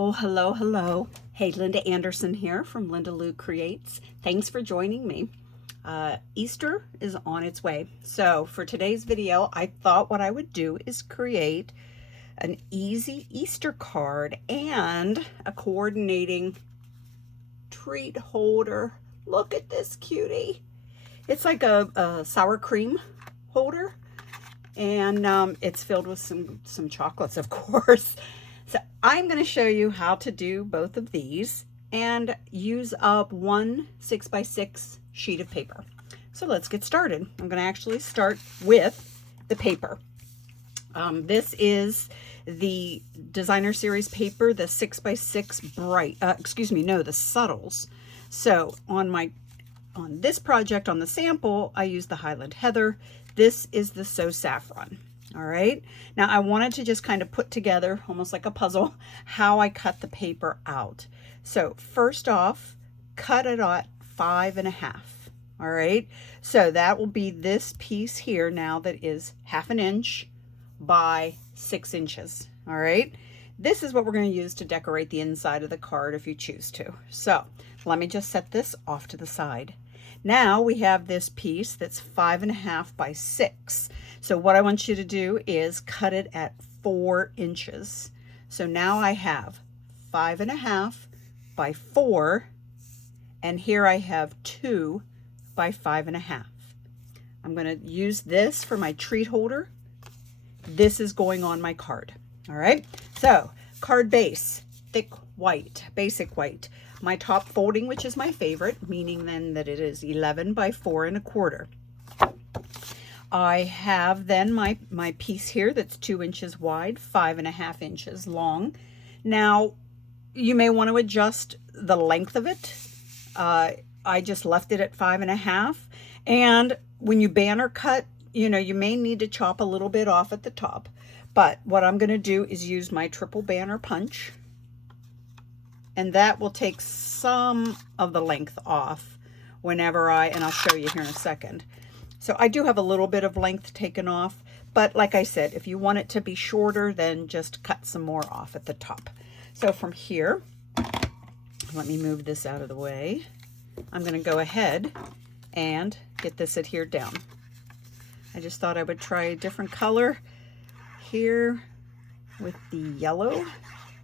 Oh, hello, hello. Hey, Linda Anderson here from Linda Lou Creates. Thanks for joining me. Easter is on its way. So for today's video, I thought what I would do is create an easy Easter card and a coordinating treat holder. Look at this cutie. It's like a sour cream holder, and it's filled with some chocolates, of course. So I'm going to show you how to do both of these and use up one 6x6 sheet of paper. So let's get started. I'm going to actually start with the paper. This is the Designer Series paper, the 6x6 bright, the subtles. So on this project, on the sample, I used the Highland Heather. This is the So Saffron. All right. Now I wanted to just kind of put together, almost like a puzzle, how I cut the paper out. So first off, cut it at 5.5. All right. So that will be this piece here now that is 1/2 inch by 6 inches. All right. This is what we're going to use to decorate the inside of the card if you choose to. So let me just set this off to the side. Now we have this piece that's 5.5 by 6. So what I want you to do is cut it at 4 inches. So now I have 5.5 by 4, and here I have 2 by 5.5. I'm going to use this for my treat holder. This is going on my card. All right. So card base, thick white, basic white. My top folding, which is my favorite, meaning then that it is 11 by 4.25. I have then my piece here that's 2 inches wide, 5.5 inches long. Now, you may want to adjust the length of it. I just left it at 5.5. And when you banner cut, you may need to chop a little bit off at the top. But what I'm going to do is use my triple banner punch. And that will take some of the length off whenever and I'll show you here in a second. So I do have a little bit of length taken off, but like I said, if you want it to be shorter, then just cut some more off at the top. So from here, let me move this out of the way. I'm going to go ahead and get this adhered down. I just thought I would try a different color here with the yellow.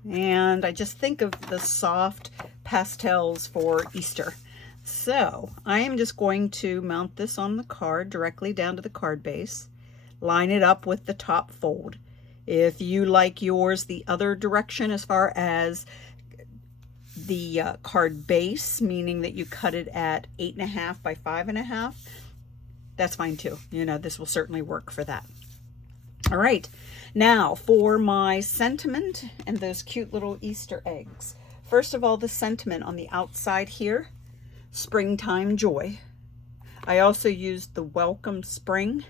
And I just think of the soft pastels for Easter. So I am just going to mount this on the card directly down to the card base, line it up with the top fold. If you like yours the other direction as far as the card base, meaning that you cut it at 8.5 by 5.5, that's fine too. This will certainly work for that. All right, now for my sentiment and those cute little Easter eggs. First of all, the sentiment on the outside here, springtime joy. I also used the welcome spring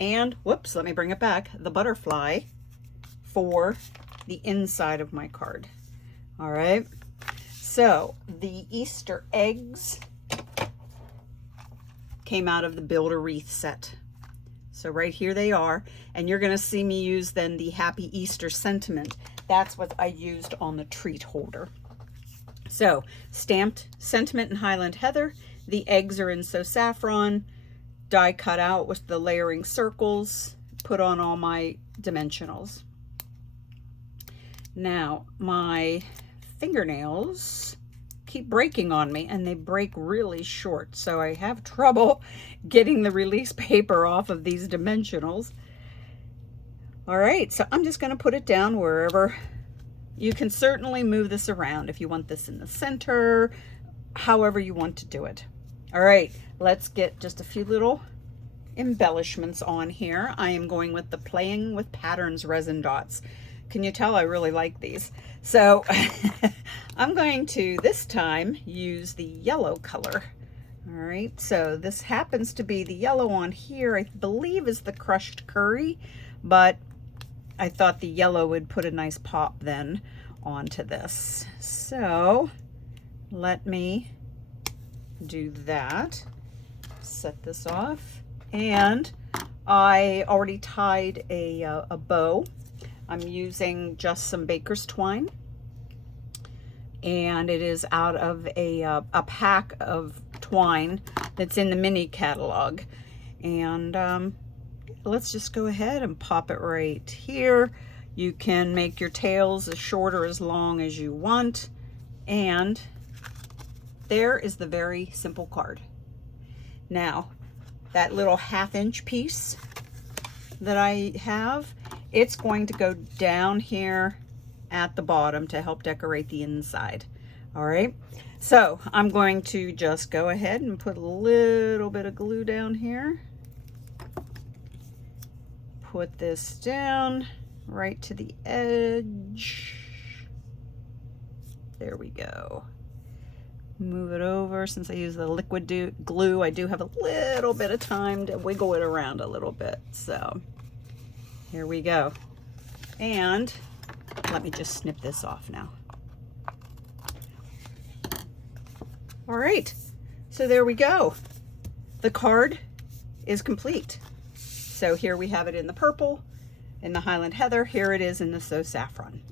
and, whoops, let me bring it back, the butterfly for the inside of my card. All right, so the Easter eggs came out of the Build a Wreath set. So right here they are, and you're going to see me use then the Happy Easter sentiment. That's what I used on the treat holder. So stamped sentiment in Highland Heather. The eggs are in So Saffron. Die cut out with the layering circles. Put on all my dimensionals. Now my fingernails keep breaking on me, and they break really short, so I have trouble getting the release paper off of these dimensionals. All right, so I'm just going to put it down wherever. You can certainly move this around if you want this in the center, however you want to do it. All right, let's get just a few little embellishments on here. I am going with the Playing with Patterns resin dots. Can you tell I really like these? So I'm going to this time use the yellow color. All right, so this happens to be the yellow on here, I believe is the crushed curry, but I thought the yellow would put a nice pop then onto this. So let me do that. Set this off, and I already tied a bow. I'm using just some baker's twine, and it is out of a pack of twine that's in the mini catalog. And let's just go ahead and pop it right here. You can make your tails as short or as long as you want. And there is the very simple card. Now, that little 1/2 inch piece that I have, it's going to go down here at the bottom to help decorate the inside. All right, so I'm going to just go ahead and put a little bit of glue down here. Put this down right to the edge. There we go. Move it over. Since I use the liquid glue, I do have a little bit of time to wiggle it around a little bit. So here we go. And let me just snip this off now. All right, so there we go. The card is complete. So here we have it in the purple, in the Highland Heather. Here it is in the So Saffron.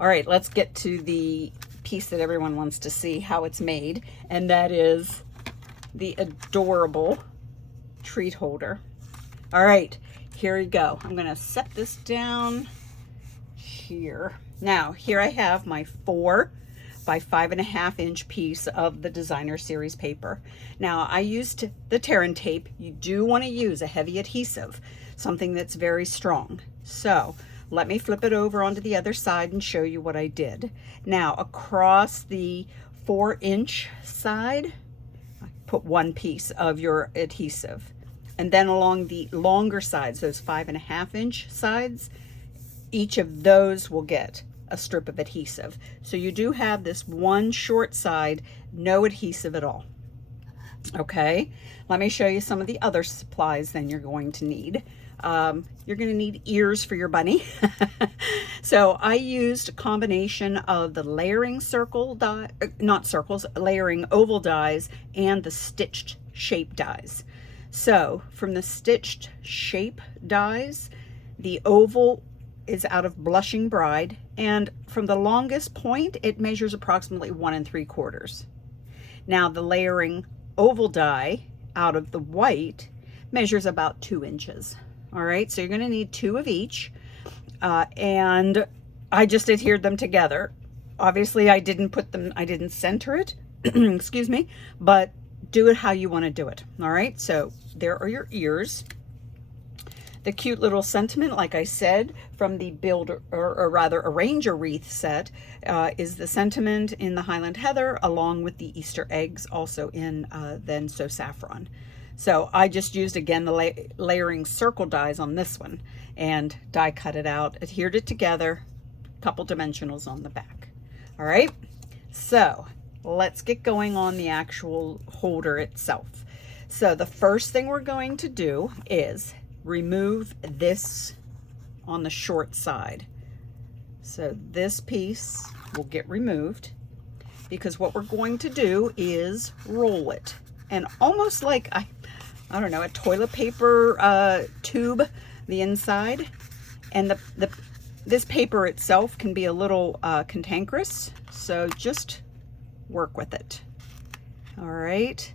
All right, let's get to the piece that everyone wants to see how it's made, and that is the adorable treat holder. All right, here we go. I'm gonna set this down here. Now, here I have my 4 by 5.5 inch piece of the Designer Series paper. Now, I used the Tear and Tape. You do want to use a heavy adhesive, something that's very strong. So let me flip it over onto the other side and show you what I did. Now, across the 4-inch side, put 1 piece of your adhesive. And then along the longer sides, those 5.5 inch sides, each of those will get a strip of adhesive. So you do have this one short side, no adhesive at all. Okay, let me show you some of the other supplies then you're going to need. You're going to need ears for your bunny. So I used a combination of the layering circle die, not circles, layering oval dies and the stitched shape dies. So from the stitched shape dies, the oval is out of Blushing Bride, and from the longest point it measures approximately 1 3/4. Now the layering oval die out of the white measures about 2 inches. All right, so you're going to need 2 of each, and I just adhered them together. Obviously I didn't center it, excuse me, but do it how you want to do it. All right, so there are your ears. The cute little sentiment, like I said, from the Build, or rather Arrange a Wreath set, is the sentiment in the Highland Heather, along with the Easter eggs also in then So Saffron. So I just used, again, the layering circle dies on this one and die cut it out, adhered it together, couple dimensionals on the back. All right, so let's get going on the actual holder itself. So the first thing we're going to do is remove this on the short side. So this piece will get removed, because what we're going to do is roll it, and almost like I don't know, a toilet paper tube, the inside, and this paper itself can be a little cantankerous, so just work with it. All right,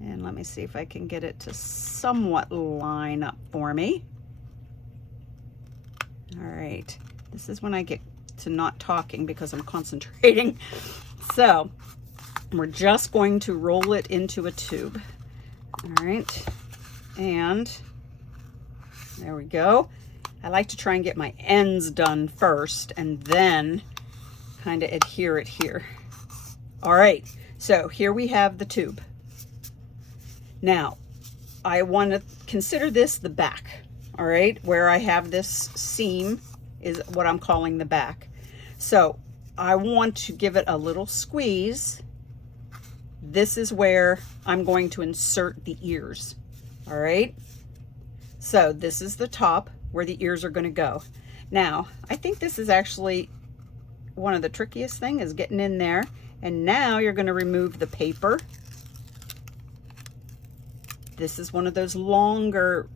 and let me see if I can get it to somewhat line up for me. All right, this is when I get to not talking because I'm concentrating. So we're just going to roll it into a tube. All right, and there we go. I like to try and get my ends done first and then kind of adhere it here. All right, so here we have the tube. Now, I want to consider this the back, all right? Where I have this seam is what I'm calling the back. So I want to give it a little squeeze. This is where I'm going to insert the ears, all right? So this is the top where the ears are going to go. Now, I think this is actually one of the trickiest things, is getting in there. And now you're going to remove the paper. This is one of those longer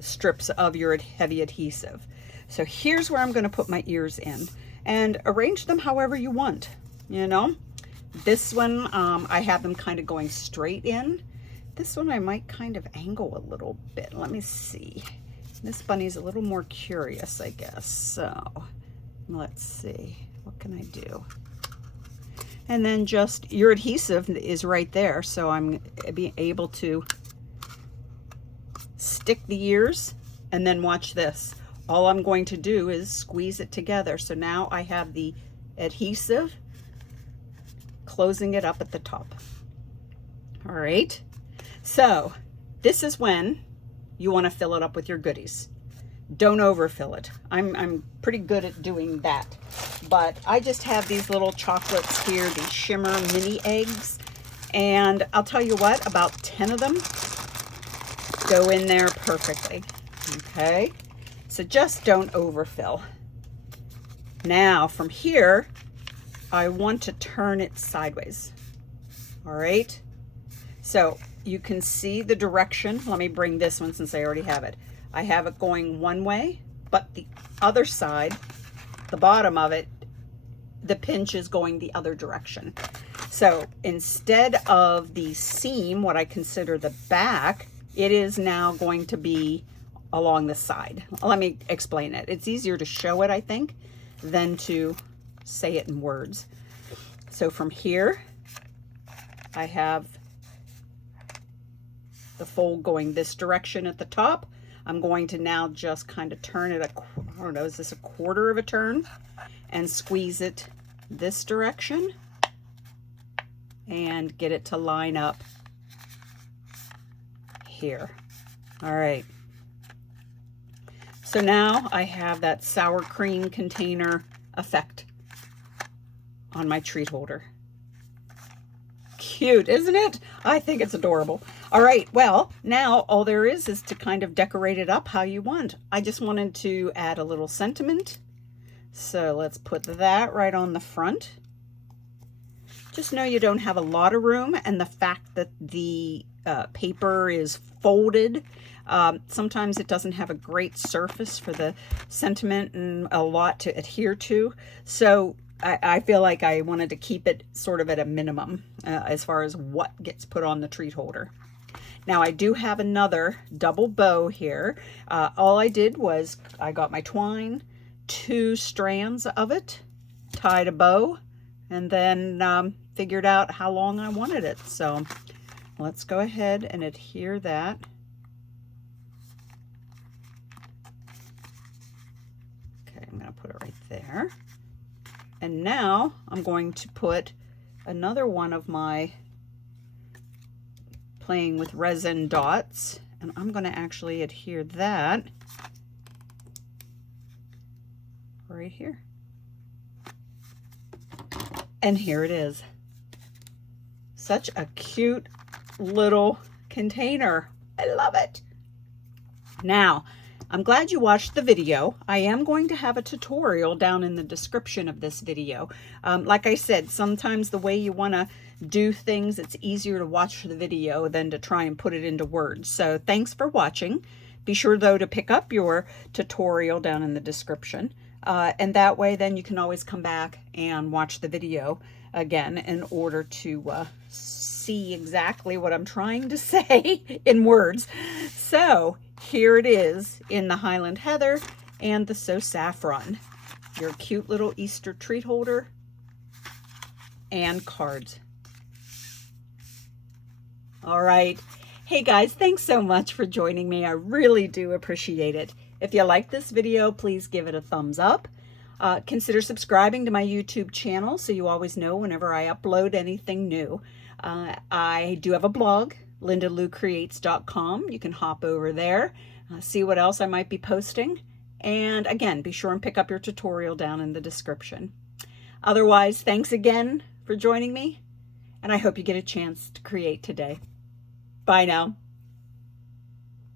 strips of your heavy adhesive. So here's where I'm going to put my ears in. and arrange them however you want, you know. This one, I have them kind of going straight in. This one I might kind of angle a little bit. Let me see. This bunny's a little more curious, I guess. So let's see, what can I do? And then just, your adhesive is right there, so I'm being able to stick the ears, and then watch this. All I'm going to do is squeeze it together. So now I have the adhesive closing it up at the top. All right, so this is when you want to fill it up with your goodies. Don't overfill it. I'm pretty good at doing that, but I just have these little chocolates here, these shimmer mini eggs, and I'll tell you what, about 10 of them go in there perfectly. Okay, so just don't overfill. Now from here, I want to turn it sideways. All right, so you can see the direction. Let me bring this one since I already have it. I have it going one way, but the other side, the bottom of it, the pinch is going the other direction. So instead of the seam, what I consider the back, it is now going to be along the side. Let me explain it. It's easier to show it, I think, than to say it in words. So from here, I have the fold going this direction at the top. I'm going to now just kind of turn it, I don't know, is this a quarter of a turn? And squeeze it this direction and get it to line up here. All right. So now I have that sour cream container effect on my treat holder. Cute, isn't it? I think it's adorable. All right, well, now all there is to kind of decorate it up how you want. I just wanted to add a little sentiment. So let's put that right on the front. Just know you don't have a lot of room, and the fact that the paper is folded, sometimes it doesn't have a great surface for the sentiment and a lot to adhere to. So I feel like I wanted to keep it sort of at a minimum as far as what gets put on the treat holder. Now I do have another double bow here. All I did was I got my twine, 2 strands of it, tied a bow, and then figured out how long I wanted it. So let's go ahead and adhere that. Okay, I'm going to put it right there. And now I'm going to put another one of my playing with resin dots, and I'm going to actually adhere that right here. And here it is. Such a cute little container. I love it. Now, I'm glad you watched the video. I am going to have a tutorial down in the description of this video. Like I said, sometimes the way you want to do things, it's easier to watch the video than to try and put it into words. So thanks for watching. Be sure though to pick up your tutorial down in the description. And that way then you can always come back and watch the video again in order to see exactly what I'm trying to say in words. So here it is in the Highland Heather and the So Saffron. Your cute little Easter treat holder and cards. All right. Hey guys, thanks so much for joining me. I really do appreciate it. If you like this video, please give it a thumbs up. Consider subscribing to my YouTube channel so you always know whenever I upload anything new. I do have a blog, lindaloucreates.com. You can hop over there, see what else I might be posting. And again, be sure and pick up your tutorial down in the description. Otherwise, thanks again for joining me, and I hope you get a chance to create today. Bye now.